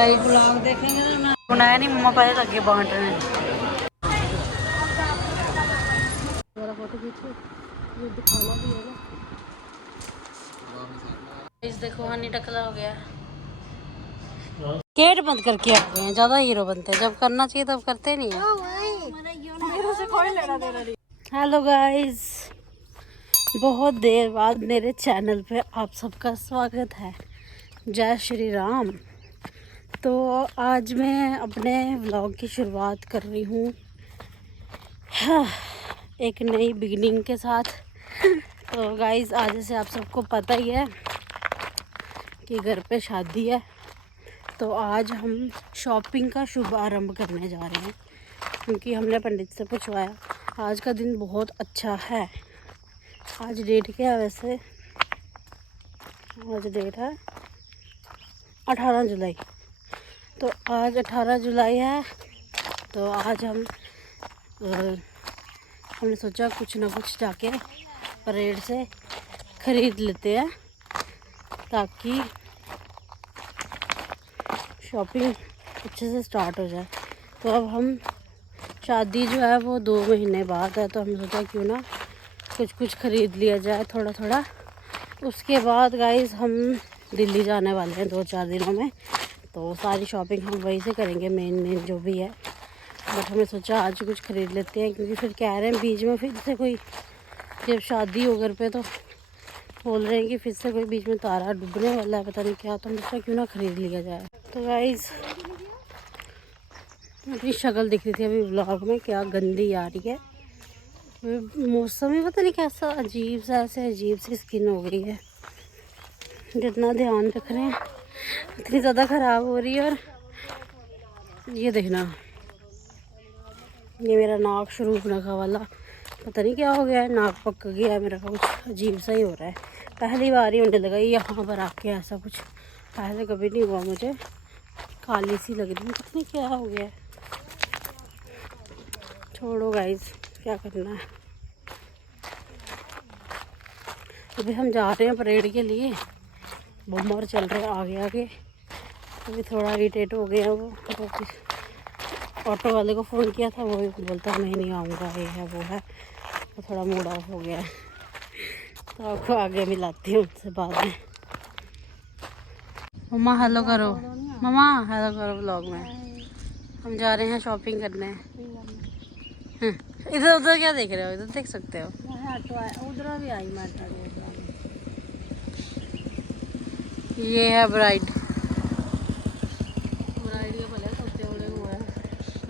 Guys blog देखेंगे तो ना बनाया नहीं, मम्मा पहले लगे बांट रहे हैं। फोटो खींचो, ये दिखाना भी है ना। इस देखो हनी टकला हो गया, गेट बंद करके आ गए हैं। ज्यादा हीरो बनते हैं, जब करना चाहिए तब करते नहीं है। हेलो गाइस, बहुत देर बाद मेरे चैनल पे आप सबका स्वागत है। जय श्री राम। तो आज मैं अपने व्लॉग की शुरुआत कर रही हूँ एक नई बिगिनिंग के साथ। तो गाइस आज से आप सबको पता ही है कि घर पे शादी है, तो आज हम शॉपिंग का शुभारंभ करने जा रहे हैं, क्योंकि हमने पंडित से पूछवाया। आज का दिन बहुत अच्छा है। आज डेट क्या है वैसे? आज डेट है 18 जुलाई। तो आज 18 जुलाई है, तो आज हमने सोचा कुछ ना कुछ जाके परेड से ख़रीद लेते हैं, ताकि शॉपिंग अच्छे से स्टार्ट हो जाए। तो अब हम शादी जो है वो 2 महीने बाद है, तो हमने सोचा क्यों ना कुछ ख़रीद लिया जाए थोड़ा थोड़ा। उसके बाद गाइस हम दिल्ली जाने वाले हैं 2-4 दिनों में, तो सारी शॉपिंग हम वहीं से करेंगे, मेन जो भी है। बट हमने सोचा आज कुछ ख़रीद लेते हैं, क्योंकि फिर कह रहे हैं बीच में फिर से कोई, जब शादी हो घर पे तो बोल रहे हैं कि फिर से कोई बीच में तारा डूबने वाला है, पता नहीं क्या। तो हमने सोचा क्यों ना ख़रीद लिया जाए। तो गाइस अपनी शक्ल दिख रही थी अभी व्लॉग में, क्या गंदी आ रही है। मौसम ही पता नहीं कैसा अजीब सा, ऐसे अजीब सी स्किन हो गई है। जितना ध्यान रख रहे हैं उतनी ज़्यादा ख़राब हो रही है। और ये देखना, ये मेरा नाक शुरू नखा वाला, पता नहीं क्या हो गया है, नाक पक गया है मेरा, कुछ अजीब सा ही हो रहा है। पहली बार ही होने लगा यहाँ पर आके ऐसा कुछ, पहले कभी नहीं हुआ मुझे। काली सी लग रही है, पता नहीं क्या हो गया है। छोड़ो गाइस, क्या करना है। अभी हम जा रहे हैं परेड के लिए, बम्बर चल रहे हैं आगे आगे। अभी थोड़ा इरिटेट हो गया वो, तो फिर ऑटो वाले को फ़ोन किया था, वो बोलता मैं नहीं आऊँगा, ये है वो है, तो थोड़ा मूड ऑफ हो गया है। तो आपको आगे मिलाती हूँ उनसे बाद में। मम्मा हेलो करो, मम्मा हेलो करो व्लॉग में। हम जा रहे हैं शॉपिंग करने। इधर उधर क्या देख रहे हो? इधर देख सकते हो। उधर भी आई माता। ये है ब्राइड के भले सोते हुए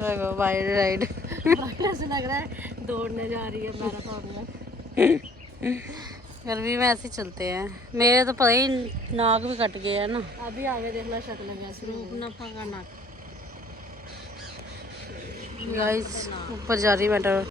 है ब्राइड ऐसे लग रहा है दौड़ने जा रही है मैराथन में। गर्मी में ऐसे चलते हैं। मेरे तो पता ही नाक भी कट गया है ना। अभी आगे देखना शक्ल रूप ना पका नाक। गाइस ऊपर जा रही मैटर।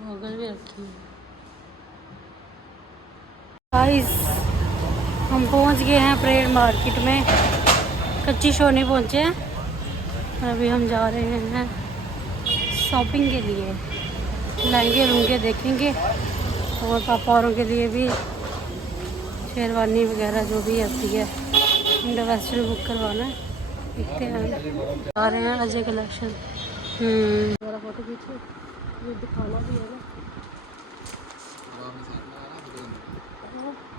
गॉगल भी रखी है। गाइस हम पहुंच गए हैं परेड मार्केट में, कच्ची शोनी पहुंचे हैं। अभी हम जा रहे हैं शॉपिंग के लिए, लहंगे लूंगे देखेंगे, और पापा औरों के लिए भी शेरवानी वगैरह जो भी आती है, इंडो वेस्टर्न बुक करवाना है। देखते हैं, आ रहे हैं अजय कलेक्शन। हमारा फोटो खींचो, ये दिखाना भी है ना।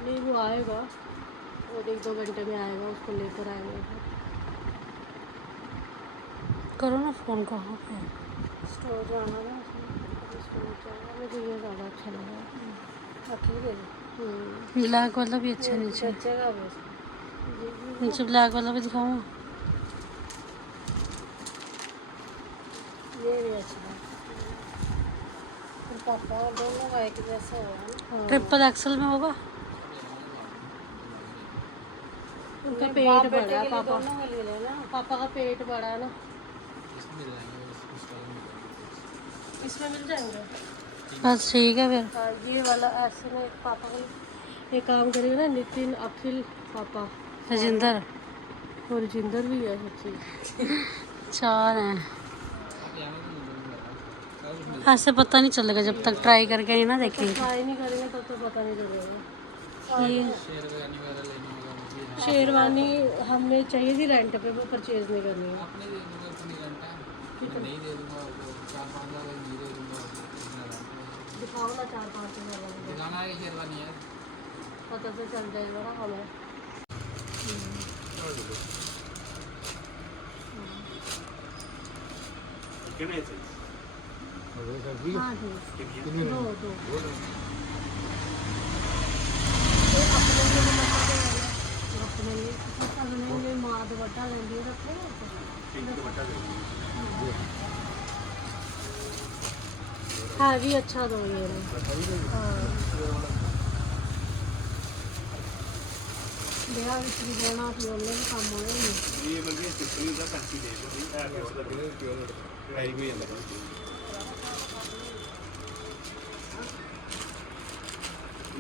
नहीं वो आएगा और 1-2 घंटे में आएगा, उसको लेकर आएगा। करो ना फ़ोन, कहाँ पे? स्टोर जाना ना, स्टोर जाना। मुझे ये ज़्यादा अच्छा लगा। ठीक है, ब्लैक वाला भी अच्छा नीचे, नीचे ब्लैक वाला भी दिखाऊँ। ये भी अच्छा है। पापा दोनों का एक जैसा होगा, ट्रिपल एक्सल में होगा। उनका पेट बड़ा है, पापा का पेट बड़ा है ना। इसमें मिल जाएंगे। बस ठीक है फिर। हाँ ये वाला ऐसे में पापा को ये काम करेगा ना, नितिन अखिल पापा राजिंदर और जिंदर भी है सच्ची। 4 हैं। ऐसे पता नहीं चलेगा जब तक ट्राई करके नहीं ना देखेंगे। ट्राई नहीं करेंगे तब तो पता नहीं चलेगा। ये शेरवानी हमें चाहिए थी रेंट पे, वो परचेज नहीं करनी है। दिखाओ ना 4-5 शेरवानी पता तो चल जाएगा ना हमें। हाँ ठीक दो अपने लिए अपने माँ दुपट्टा लेंगे रखे है भी अच्छा दो ये बेड़ा भी देना भी ओले भी काम होने ये बल्कि सिस्टम ਦਾ ਪੈਂਤੀ ਦੇ ਦੋ ਹੈ ਪਿਓਰ ਦਾ ਪਿਓਰ ਵੀ ਜਾਂਦਾ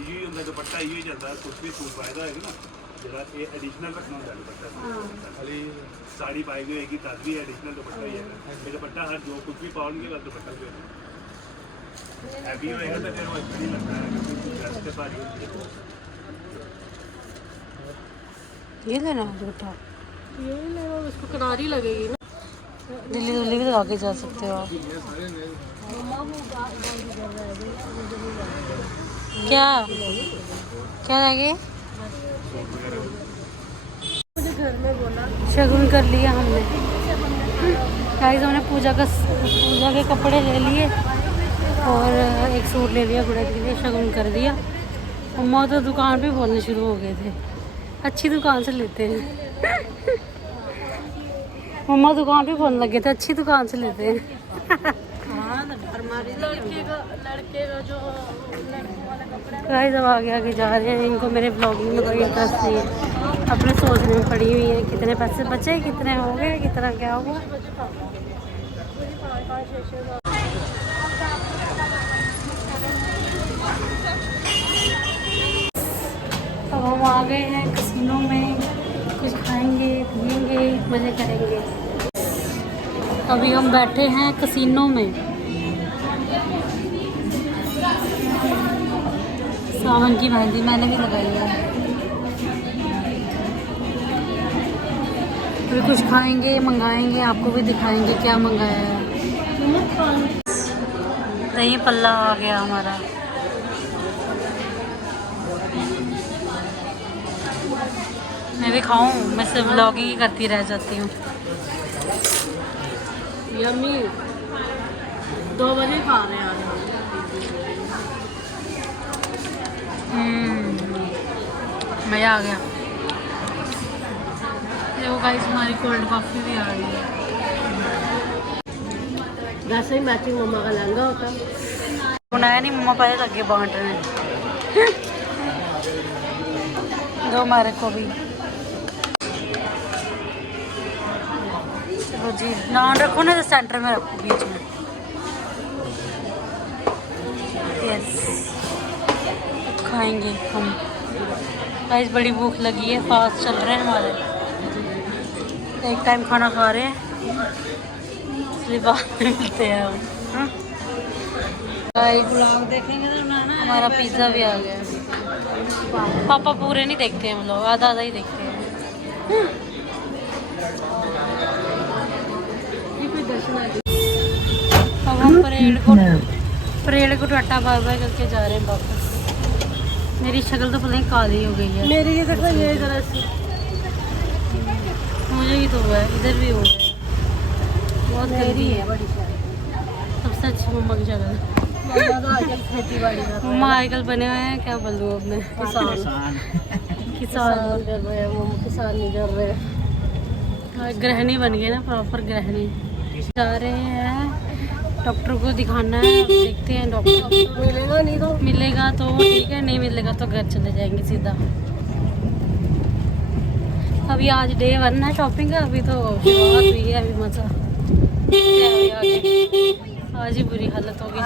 ਇਹ ਹੁੰਦਾ ਦੁਪੱਟਾ ਇਹ ਚੱਲਦਾ ਕੁਝ ਵੀ ਸੂਟ ਪਾਇਦਾ ਹੋਏਗਾ ਨਾ ਜਿਹੜਾ ਇਹ ਐਡੀਸ਼ਨਲ ਰੱਖਣਾ ਹੁੰਦਾ ਦੁਪੱਟਾ ਖਾਲੀ ਸਾੜੀ ਪਾਈ ਹੋਈ ਹੋਏਗੀ ਤਦ ਵੀ ਐਡੀਸ਼ਨਲ ਦੁਪੱਟਾ ਹੀ ਹੈਗਾ ਇਹ ਦੁਪੱਟਾ ਹਰ ਜੋ ਕੁਝ ਵੀ ਪਾਉਣਗੇ ਉਹ ਦੁਪੱਟਾ ਵੀ ਹੋਏਗਾ हैवी होएगा तो फिर वो अच्छा नहीं लगता है रास्ते पर ये लेना है दुपट्टा। ये लेना उसको किनारी लगेगी ना। दिल्ली दिल्ली भी लगा के जा सकते हो आप। क्या क्या लगे मुझे घर में बोला शगुन कर लिया हमने गाइस। हमने पूजा के कपड़े ले लिए और एक सूट ले लिया गुड़ा के लिए, शगुन कर दिया। मम्मा तो दुकान पे बोलने शुरू हो गए थे, अच्छी दुकान से लेते हैं। मम्मा दुकान पे बोलने लगे थे, अच्छी दुकान से लेते हैं। लड़के का जो गाइस अब आगे आगे जा रहे हैं। इनको मेरे ब्लॉगिंग में कोई इंटरेस्ट नहीं है, अपने सोचने में पड़ी हुई है कितने पैसे बचे, कितने हो गए, कितना क्या होगा। अब हम आ गए हैं कसिनो में, कुछ खाएंगे पिएंगे मज़े करेंगे। अभी हम बैठे हैं कसिनो में। सावन की मेहंदी मैंने भी लगाई है। अभी कुछ खाएंगे मंगाएंगे, आपको भी दिखाएंगे क्या मंगाया है। दही पल्ला आ गया हमारा। मैं भी खाऊं, मैं सिर्फ व्लॉगिंग ही करती रह जाती हूँ। यम्मी 2 बजे खा रहे हैं आज। मज़ा आ गया। देखो गाइस हमारी कोल्ड कॉफ़ी भी आ गई है। वैसे ही मैचिंग मम्मा का लहंगा होता बनाया नहीं, मम्मा पहले लगे बांटने। दो हमारे को भी चलो जी, नान रखो ना तो सेंटर में रखो बीच में। यस खाएंगे हम। गाइस बड़ी भूख लगी है, फास्ट चल रहे हैं हमारे, एक टाइम खाना खा रहे हैं इसलिए बाद में मिलते हैं हम। ब्लॉग देखेंगे तो ना हमारा पिज़्ज़ा भी आ गया। पापा पूरे नहीं देखते हैं हम लोग, आधा आधा ही देखते हैं। अब हम परेड को टाटा बाय बाय करके जा रहे हैं वापस। मेरी शक्ल तो पता नहीं काली हो गई है। मेरी ये देखो ये जरा सी मुझे भी तो हुआ है, इधर भी हुआ है, बहुत गंदी है। बड़ी सबसे अच्छी मम्मा की शक्ल। खेती बाड़ी कर मम्मा आजकल बने हुए हैं, क्या बोलूँ अब मैं। किसान कर रहे हैं मम्मा, किसान नहीं कर रहे। गृहिणी बन गई ना, प्रॉपर गृहिणी। जा रहे हैं डॉक्टर को दिखाना है, देखते हैं डॉक्टर मिलेगा नहीं तो मिलेगा तो ठीक है, नहीं मिलेगा तो घर चले जाएंगे सीधा। अभी आज डे 1 है शॉपिंग का, अभी तो शुरुआत हुई है, अभी मज़ा आज ही बुरी हालत हो गई।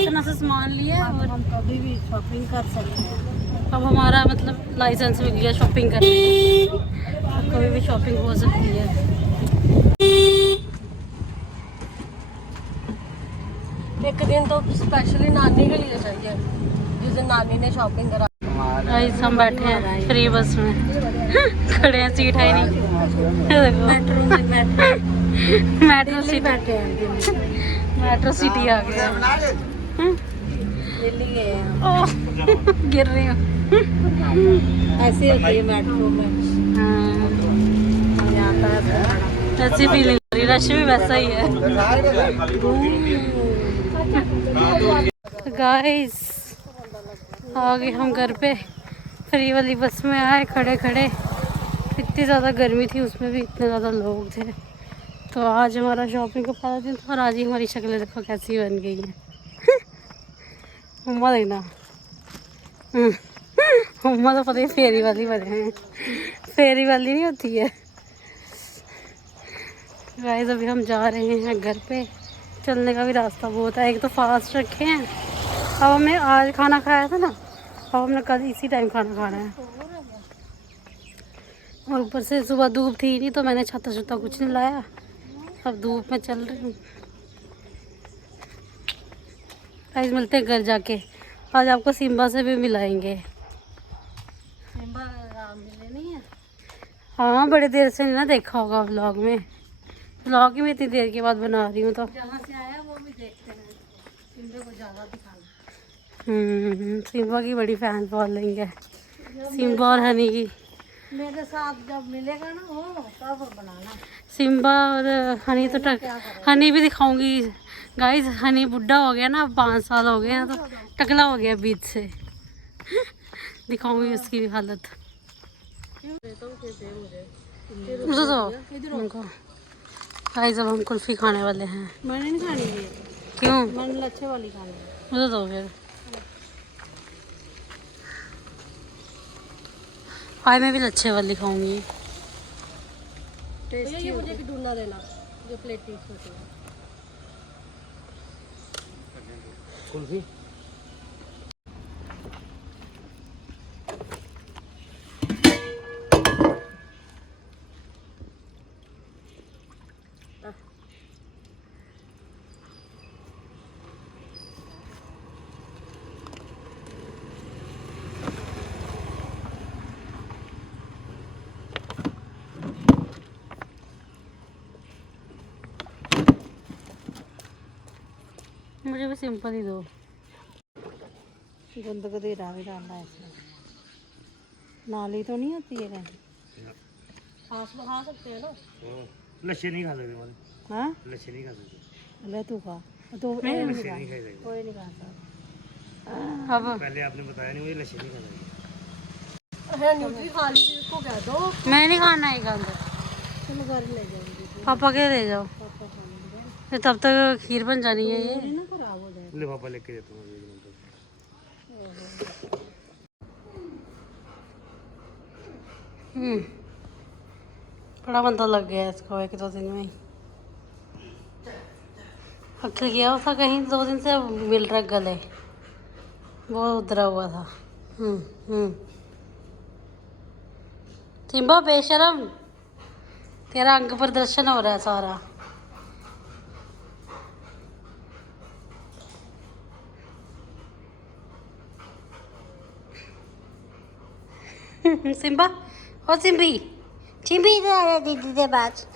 इतना सा सामान लिया और हम कभी भी शॉपिंग कर सकते हैं। अब हमारा मतलब लाइसेंस मिल गया शॉपिंग करने का, अब कभी भी शॉपिंग हो सकती है। एक दिन तो स्पेशली नानी के लिए चाहिए, जिस दिन नानी ने शॉपिंग करा। गाइस हम बैठे हैं फ्री बस में, खड़े हैं, सीट है ही नहीं। देखो मेट्रो में बैठे, मेट्रो सिटी, बैठे हैं मेट्रो सिटी आ गया। दिल्ली गए हैं। ओह, गिर रही हूँ। ऐसी होती है मेट्रो में, हाँ, आता है ऐसी फीलिंग हो रही, रश भी वैसा ही है। गाइस आ गए हम घर पे, फ्री वाली बस में आए, खड़े खड़े। इतनी ज़्यादा गर्मी थी, उसमें भी इतने ज़्यादा लोग थे। तो आज हमारा शॉपिंग का पहला दिन था और आज ही हमारी शक्लें देखो कैसी बन गई हैं। मम्मा देखना, मम्मा तो पता ही फेरी वाली बने हैं, फेरी वाली नहीं होती है। गाइस अभी हम जा रहे हैं घर पे, चलने का भी रास्ता बहुत है। एक तो फास्ट रखे हैं, अब हमने आज खाना खाया था ना, अब हमने कल इसी टाइम खाना खाना है। और ऊपर से सुबह धूप थी नहीं तो मैंने छाता छाता कुछ नहीं लाया, अब धूप में चल रही हूँ। गाइस मिलते हैं घर जाके, आज आपको सिम्बा से भी मिलाएंगे। सिम्बा मिले नहीं है। हाँ बड़े देर से नहीं ना देखा होगा व्लॉग में, व्लॉग ही में इतनी देर के बाद बना रही हूँ तो। जहाँ से आया वो भी देखते हैं, सिम्बे को ज़्यादा दिखाना। सिम्बा की बड़ी फैन फॉलोइंग है, सिम्बा और हनी की। मेरे साथ जब मिलेगा ना वो तब बनाना। सिम्बा और हनी तो हनी भी दिखाऊंगी। गाइस हनी बुढ़ा हो गया ना, 5 साल हो गए हैं तो टकला हो गया बीच से। दिखाऊंगी उसकी भी हालत। उधर तो उनको गाइस अब हम कुल्फी खाने वाले हैं। मैंने नहीं खानी है, क्यों? मैंने लच्छे वाली खानी है। उधर तो फिर आज मैं भी लच्छे वाली खाऊंगी। ये मुझे भी ढूंढना देना, जो प्लेटी छोटी है। कुल्फी मुझे भी सिंपल ही दो। गंद को देरा भी डालना है इसमें, नाली तो नहीं होती है। खा सकते हैं ना। लच्छे नहीं खा सकते हमारे। हाँ लच्छे नहीं खा सकते। ले तू खा तो लच्छे नहीं खाई सकते। कोई नहीं खा सकता। अब पहले आपने बताया नहीं, मुझे लच्छे नहीं खा सकते। न्यूट्री खा लीजिए, इसको कह दो। मैं नहीं खाना है गंद, चलो घर ले जाएंगे, पापा के ले जाओ, पापा खाएंगे। फिर तब तक खीर बन जानी है ये। ना खराब हो जाए। ले पापा लेके देता हूँ। बड़ा बंदा लग गया है इसको 1-2 दिन में ही। अक्ल गया था कहीं 2 दिन से, अब मिल रहा गले, बहुत उधरा हुआ था। सिम्बा बेशरम, तेरा अंग प्रदर्शन हो रहा है सारा। सिम्बा और सिम्बी, चिम्बी दीदी के पास।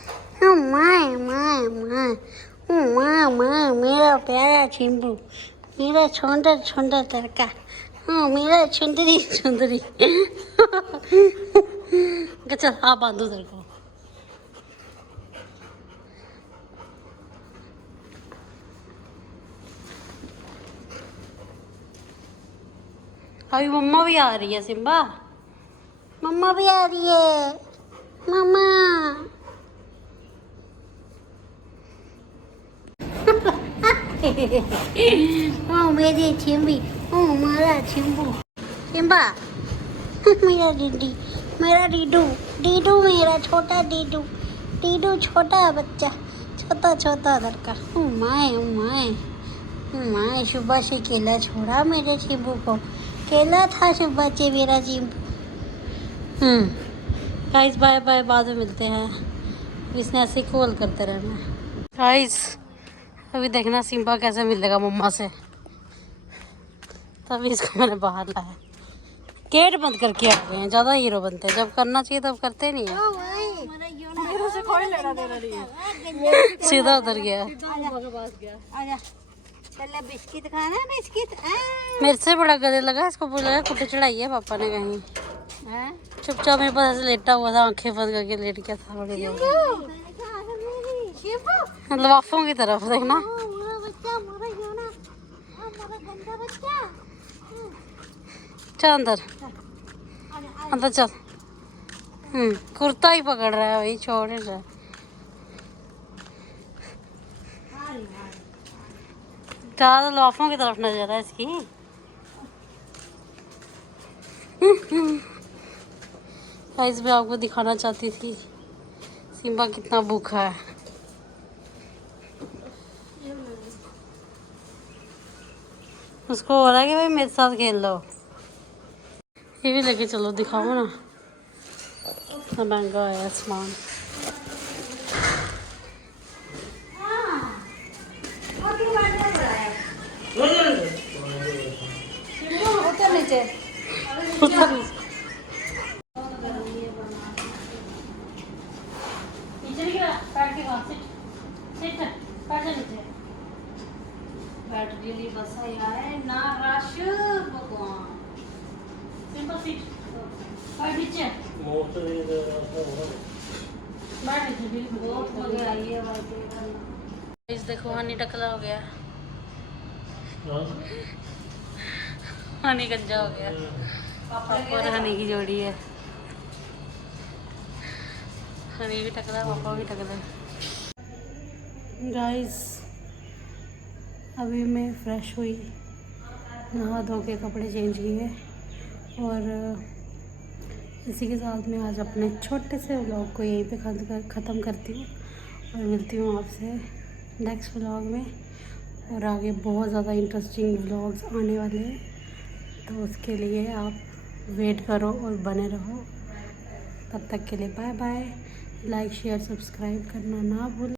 My my my my my, मेरा प्यारा चिम्बू, मेरा छोटा छोटा तड़का, हाँ मेरा सुंदरी सुंदरी। चल आप बांधो तेरे को। अभी मम्मा भी आ रही है सिम्बा, मम्मा भी आ रही है, मम्मा। ओ मेरी चिम्बी, ओ मेरा चिम्बू, सिम्बा। मेरा डीडी, मेरा डीडू, डीडू मेरा छोटा डीडू, डीडू छोटा बच्चा। छोटा छोटा लड़का। माए माए माए, सुबह से केला छोड़ा मेरे चिंबू को। केला था सुबह से मेरा चिंबू। गाइस बाय बाय, बाद में मिलते हैं। इसने ऐसे ही कॉल करते रहना। गाइस अभी देखना सिम्बा कैसे मिलेगा मम्मा से, तभी इसको मैंने बाहर लाया। गेट बंद करके आ गए हैं, ज़्यादा हीरो बनते हैं, जब करना चाहिए तब करते नहीं है। मेरे से कोई लेना देना नहीं है। सीधा उतर गया। आजा चल बिस्किट खाना, बिस्किट। मेरे से बड़ा गले लगा, इसको बोला कुट्टी चढ़ाई है पापा ने कहीं। चुपचाप मेरे पास ऐसे लेटा हुआ था, आंखें बंद करके लेट गया था बड़ी देर। लवाफों की तरफ देखना। चल अंदर अंदर चल। कुर्ता ही पकड़ रहा है भाई, छोड़ ही रहा है। ज़्यादा लवाफों की तरफ नजर है इसकी। गाइस मैं आपको दिखाना चाहती थी सिम्बा कितना भूखा है। उसको हो रहा है कि भाई मेरे साथ खेल लो। ये भी लेके चलो, दिखाओ ना। इतना महंगा है सामान। बैटरी बस है ना रश भगवान। सिंपल सीट बैठ नीचे, बैठ नीचे। बहुत मजा आई है भाई। इस देखो हनी टकला हो गया, हनी गंजा हो गया। पापा और हनी की जोड़ी है। हनी भी टकला, पापा भी टकला। गाइस अभी मैं फ्रेश हुई, नहा धो के कपड़े चेंज किए, और इसी के साथ मैं आज अपने छोटे से व्लॉग को यहीं पे ख़त्म करती हूँ, और मिलती हूँ आपसे नेक्स्ट व्लॉग में। और आगे बहुत ज़्यादा इंटरेस्टिंग व्लॉग्स आने वाले हैं, तो उसके लिए आप वेट करो और बने रहो। तब तक के लिए bye bye. Like share subscribe करना ना भूलें।